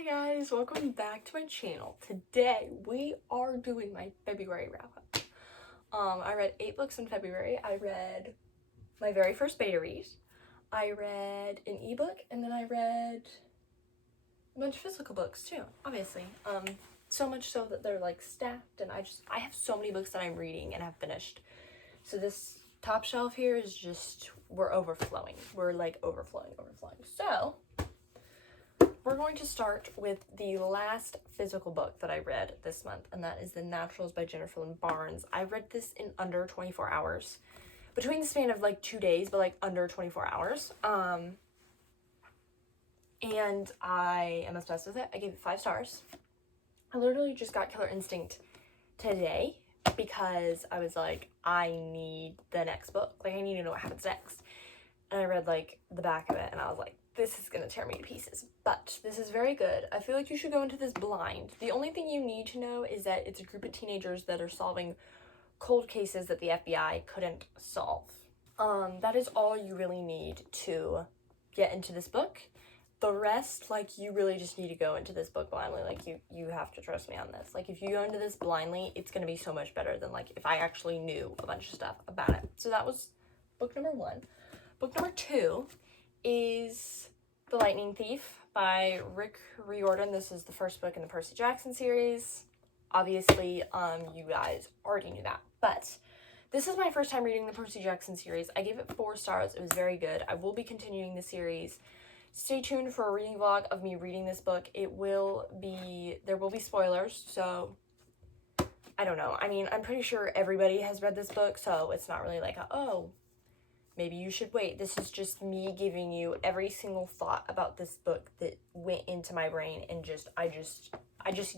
Hi guys, welcome back to my channel. Today we are doing my February wrap up. I read 8 books in February. I read my very first beta read. I read an ebook, and then I read a bunch of physical books too, obviously. So much so that they're like stacked, and I have so many books that I'm reading and have finished. So this top shelf here is just, we're overflowing. We're like overflowing. So we're going to start with the last physical book that I read this month, and that is The Naturals by Jennifer Lynn Barnes. I read this in under 24 hours. Between the span of like 2 days, but like under 24 hours. And I am obsessed with it. I gave it 5 stars. I literally just got Killer Instinct today because I was like, I need the next book. Like, I need to know what happens next. And I read like the back of it, and I was like, this is gonna tear me to pieces. But this is very good. I feel like you should go into this blind. The only thing you need to know is that it's a group of teenagers that are solving cold cases that the FBI couldn't solve. That is all you really need to get into this book. The rest, like, you really just need to go into this book blindly. Like, you have to trust me on this. Like, if you go into this blindly, it's gonna be so much better than like if I actually knew a bunch of stuff about it. So that was book number 1. Book number 2 is The Lightning Thief by Rick Riordan. This is the first book in the Percy Jackson series. Obviously, you guys already knew that, but this is my first time reading the Percy Jackson series. I gave it 4 stars. It was very good. I will be continuing the series. Stay tuned for a reading vlog of me reading this book. There will be spoilers, so I don't know. I mean, I'm pretty sure everybody has read this book, so it's not really like oh, maybe you should wait. This is just me giving you every single thought about this book that went into my brain, and I just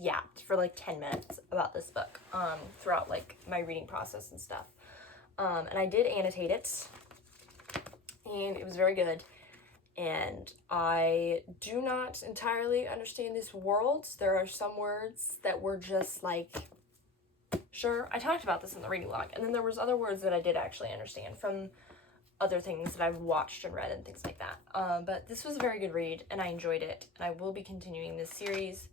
yapped for like 10 minutes about this book throughout like my reading process and stuff. And I did annotate it, and it was very good. And I do not entirely understand these worlds. There are some words that were just like, sure, I talked about this in the reading log, and then there was other words that I did actually understand from other things that I've watched and read and things like that. But this was a very good read, and I enjoyed it, and I will be continuing this series.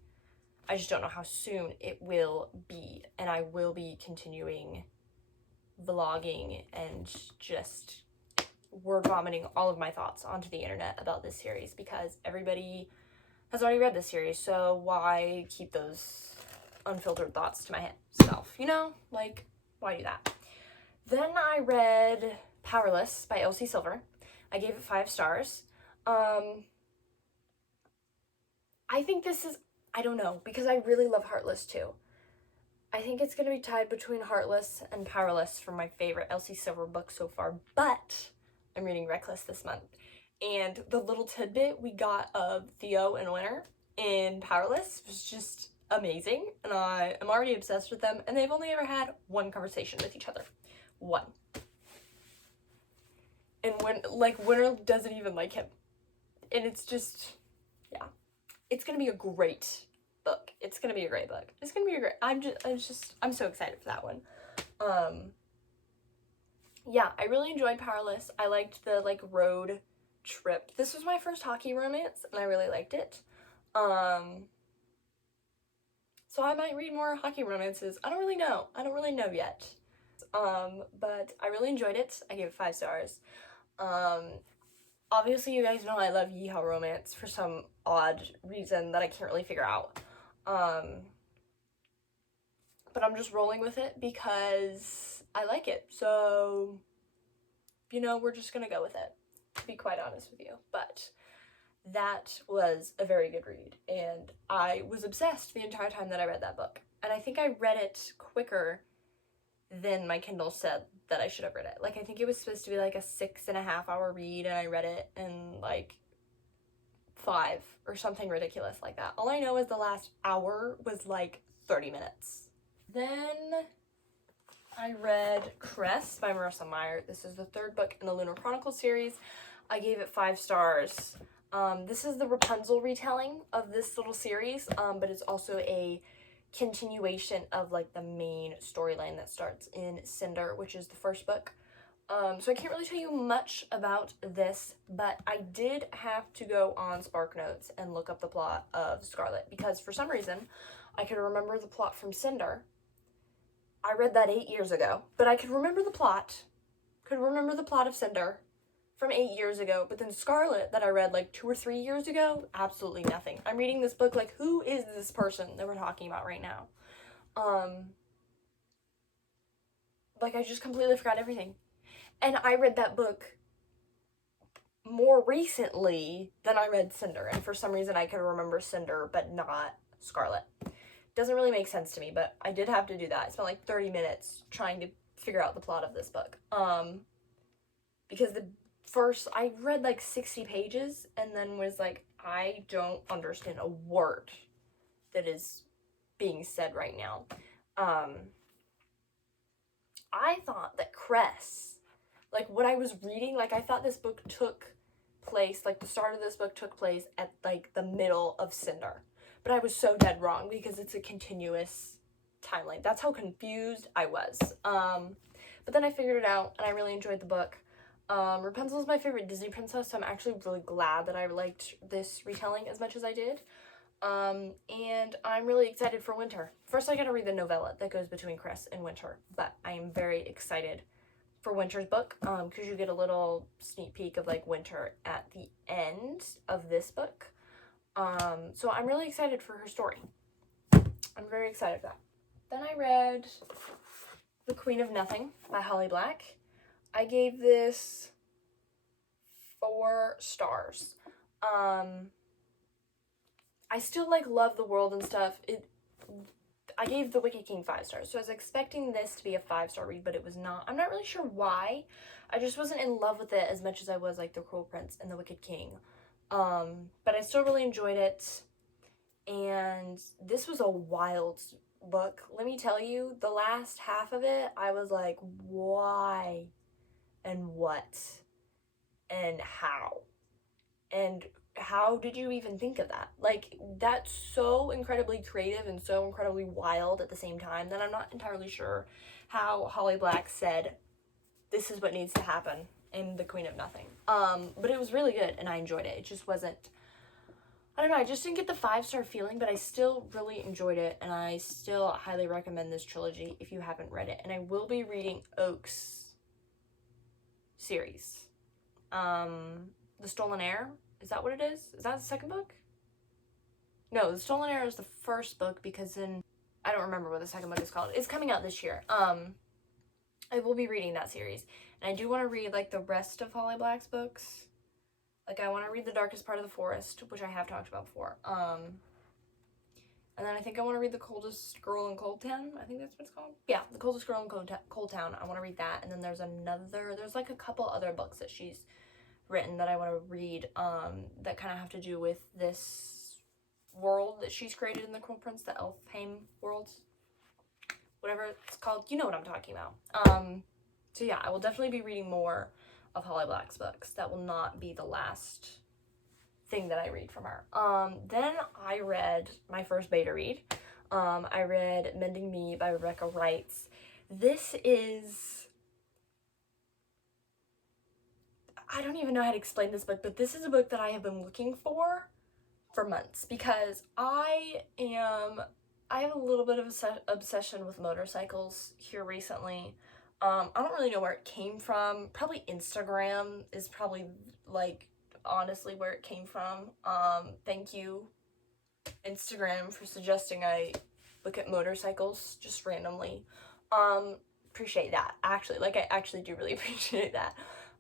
I just don't know how soon it will be, and I will be continuing vlogging and just word vomiting all of my thoughts onto the internet about this series, because everybody has already read this series, so why keep those unfiltered thoughts to myself, you know? Like, why do that? Then I read Powerless by Elsie Silver. I gave it 5 stars. I think this is, I don't know, because I really love Heartless too. I think it's going to be tied between Heartless and Powerless for my favorite Elsie Silver book so far, but I'm reading Reckless this month. And the little tidbit we got of Theo and Winter in Powerless was just amazing, and I am already obsessed with them, and they've only ever had 1 conversation with each other. 1. And Winter doesn't even like him. And it's just, yeah. It's gonna be a great book. It's gonna be a great book. It's gonna be a great, I'm so excited for that one. Yeah, I really enjoyed Powerless. I liked the, like, road trip. This was my first hockey romance, and I really liked it. So I might read more hockey romances. I don't really know yet. But I really enjoyed it. I gave it 5 stars. Obviously you guys know I love Yeehaw romance for some odd reason that I can't really figure out. But I'm just rolling with it because I like it. So, you know, we're just gonna go with it, to be quite honest with you. But that was a very good read, and I was obsessed the entire time that I read that book. And I think I read it quicker than my Kindle said that I should have read it. Like, I think it was supposed to be like a 6.5 hour read, and I read it in like 5 or something ridiculous like that. All I know is the last hour was like 30 minutes. Then I read Cress by Marissa Meyer. This is the 3rd book in the Lunar Chronicles series. I gave it 5 stars. This is the Rapunzel retelling of this little series, but it's also a continuation of like the main storyline that starts in Cinder, which is the 1st book. So I can't really tell you much about this, but I did have to go on SparkNotes and look up the plot of Scarlet, because for some reason I could remember the plot from Cinder. I read that 8 years ago, but I could remember the plot. Of Cinder from 8 years ago, but then Scarlet, that I read like 2 or 3 years ago, absolutely nothing. I'm reading this book like, who is this person that we're talking about right now? Like, I just completely forgot everything. And I read that book more recently than I read Cinder, and for some reason I could remember Cinder but not Scarlet. Doesn't really make sense to me, but I did have to do that. I spent like 30 minutes trying to figure out the plot of this book. Because I read like 60 pages and then was like, I don't understand a word that is being said right now. I thought that Cress, like what I was reading, like I thought this book took place, like the start of this book took place at like the middle of Cinder. But I was so dead wrong because it's a continuous timeline. That's how confused I was. But then I figured it out and I really enjoyed the book. Rapunzel is my favorite Disney princess, so I'm actually really glad that I liked this retelling as much as I did. And I'm really excited for Winter. First, I gotta read the novella that goes between Cress and Winter, but I am very excited for Winter's book, because you get a little sneak peek of like Winter at the end of this book. So I'm really excited for her story. I'm very excited for that. Then I read The Queen of Nothing by Holly Black. I gave this 4 stars. I still like love the world and stuff. I gave The Wicked King 5 stars, so I was expecting this to be a 5-star read, but it was not. I'm not really sure why. I just wasn't in love with it as much as I was like The Cruel Prince and The Wicked King. But I still really enjoyed it, and this was a wild book. Let me tell you, the last half of it, I was like, why and what and how? And how did you even think of that? Like, that's so incredibly creative and so incredibly wild at the same time that I'm not entirely sure how Holly Black said, this is what needs to happen in The Queen of Nothing. But it was really good and I enjoyed it. It just wasn't, I don't know, I just didn't get the 5-star feeling, but I still really enjoyed it, and I still highly recommend this trilogy if you haven't read it. And I will be reading Oak's series. The Stolen Heir, is that what it is? Is that the second book? No, The Stolen Heir is the first book, because then I don't remember what the second book is called. It's coming out this year. I will be reading that series, and I do want to read like the rest of Holly Black's books. Like, I want to read The Darkest Part of the Forest, which I have talked about before. And then I think I want to read The Coldest Girl in Cold Town. I think that's what it's called. Yeah, The Coldest Girl in Cold Town. I want to read that. And then there's like a couple other books that she's written that I want to read, that kind of have to do with this world that she's created in The Cruel Prince, the Elfhame world. Whatever it's called. You know what I'm talking about. So yeah, I will definitely be reading more of Holly Black's books. That will not be the last thing that I read from her. Then I read my first beta read. I read Mending Me by Rebecca Wrights. This is, I don't even know how to explain this book, but this is a book that I have been looking for months, because I have a little bit of an obsession with motorcycles here recently. I don't really know where it came from. Probably Instagram is probably like honestly where it came from. Thank you, Instagram, for suggesting I look at motorcycles just randomly. Appreciate that. Actually, like, I actually do really appreciate that.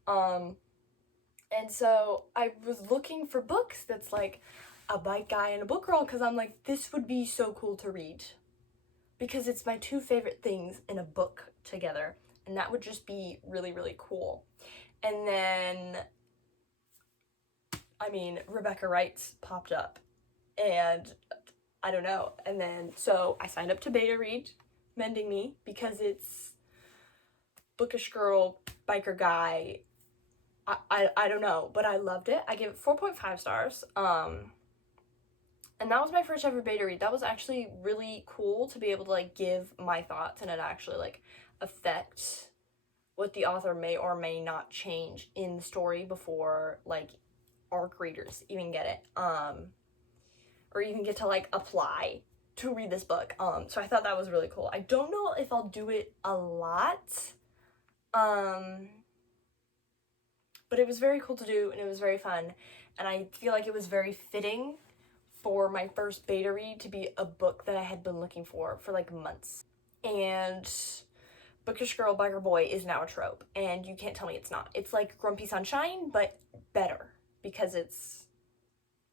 And so I was looking for books that's like a bike guy and a book girl, because I'm like, this would be so cool to read, because it's my 2 favorite things in a book together, and that would just be really, really cool. And then, I mean, Rebecca Wrights popped up, and I don't know. And then, so I signed up to beta read Mending Me, because it's bookish girl, biker guy. I don't know, but I loved it. I gave it 4.5 stars. And that was my first ever beta read. That was actually really cool to be able to like give my thoughts and it actually like affect what the author may or may not change in the story before, like, ARC readers even get it, or even get to, like, apply to read this book. So I thought that was really cool. I don't know if I'll do it a lot, but it was very cool to do, and it was very fun, and I feel like it was very fitting for my first beta read to be a book that I had been looking for like months. And Bookish Girl, Biker Boy is now a trope, and you can't tell me it's not. It's like Grumpy Sunshine, but better, because it's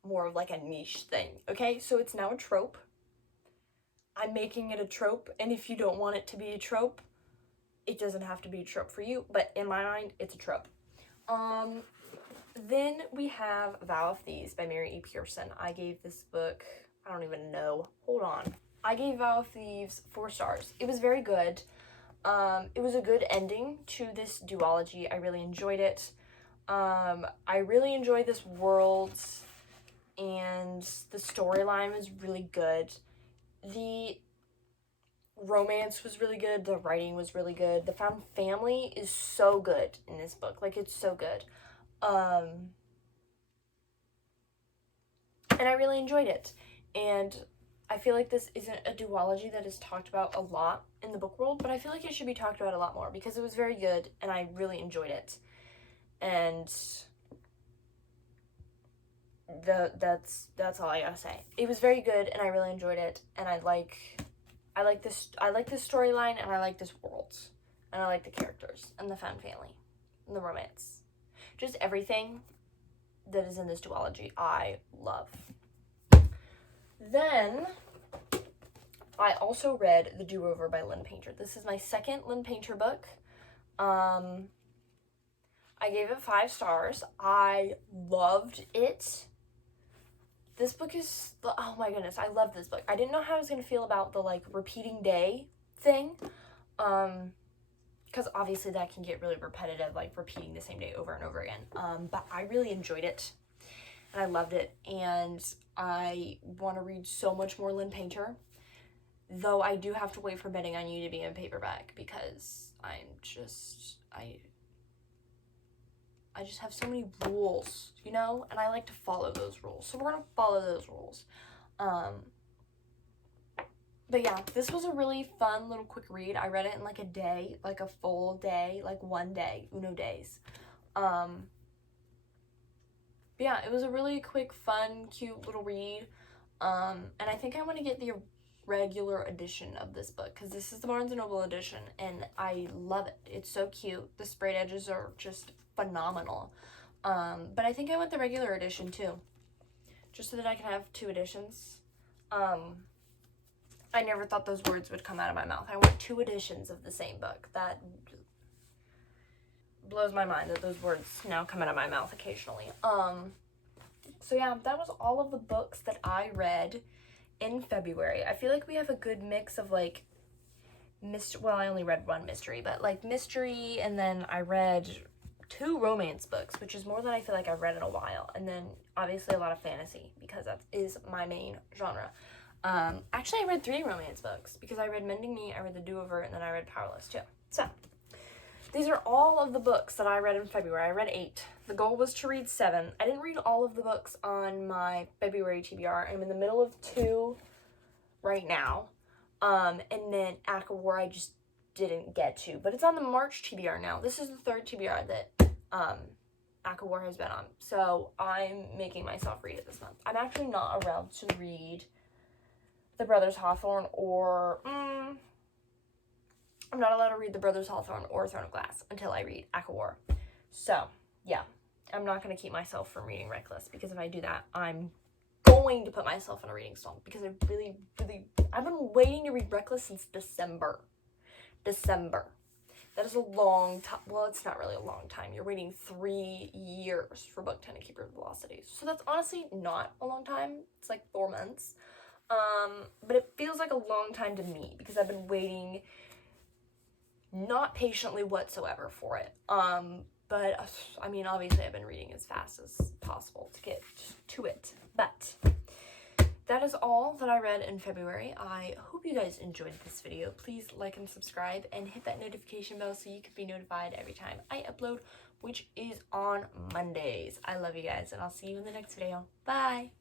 more of like a niche thing, okay? So it's now a trope. I'm making it a trope, and if you don't want it to be a trope, it doesn't have to be a trope for you, but in my mind, it's a trope. Then we have Vow of Thieves by Mary E. Pearson. I gave this book, I don't even know, hold on. I gave Vow of Thieves 4 stars. It was very good. It was a good ending to this duology. I really enjoyed it. I really enjoyed this world, and the storyline was really good. The romance was really good. The writing was really good. The found family is so good in this book. Like, it's so good. And I really enjoyed it. And I feel like this isn't a duology that is talked about a lot in the book world, but I feel like it should be talked about a lot more because it was very good and I really enjoyed it. And that's all I gotta say. It was very good and I really enjoyed it, and I like this storyline, and I like this world, and I like the characters and the found family and the romance. Just everything that is in this duology I love. Then I also read The Do-Over by Lynn Painter. This is my second Lynn Painter book. I gave it 5 stars. I loved it. This book is, oh my goodness, I love this book. I didn't know how I was going to feel about the, like, repeating day thing. Because obviously that can get really repetitive, like repeating the same day over and over again. But I really enjoyed it, and I loved it, and I want to read so much more Lynn Painter, though I do have to wait for Betting on You to be in paperback, because I just have so many rules, you know, and I like to follow those rules, so we're gonna follow those rules. But yeah, this was a really fun little quick read. I read it in like a day, like a full day, like one day, Uno days. But yeah, it was a really quick, fun, cute little read. And I think I want to get the regular edition of this book, because this is the Barnes & Noble edition, and I love it. It's so cute. The sprayed edges are just phenomenal. But I think I want the regular edition too, just so that I can have 2 editions. I never thought those words would come out of my mouth. I want 2 editions of the same book. That blows my mind that those words now come out of my mouth occasionally. So yeah, that was all of the books that I read in February. I feel like we have a good mix of, like, well, I only read 1 mystery, but, like, mystery, and then I read 2 romance books, which is more than I feel like I've read in a while, and then obviously a lot of fantasy, because that is my main genre. Actually, I read 3 romance books, because I read Mending Me, I read The Do-Over, and then I read Powerless too. So, these are all of the books that I read in February. I read 8. The goal was to read 7. I didn't read all of the books on my February TBR. I'm in the middle of 2 right now. And then ACOWAR I just didn't get to, but it's on the March TBR now. This is the 3rd TBR that ACOWAR has been on, so I'm making myself read it this month. I'm actually not around to read The Brothers Hawthorne, or I'm not allowed to read The Brothers Hawthorne or Throne of Glass until I read ACOWAR. So yeah, I'm not going to keep myself from reading Reckless, because if I do that, I'm going to put myself in a reading stall, because I've been waiting to read Reckless since December. That is a long time. Well, it's not really a long time. You're waiting 3 years for book 10 to Keeper of Velocities. So that's honestly not a long time. It's like 4 months. But it feels like a long time to me, because I've been waiting not patiently whatsoever for it. But I mean, obviously I've been reading as fast as possible to get to it. But that is all that I read in February. I hope you guys enjoyed this video. Please like and subscribe and hit that notification bell so you can be notified every time I upload, which is on Mondays. I love you guys, and I'll see you in the next video. Bye!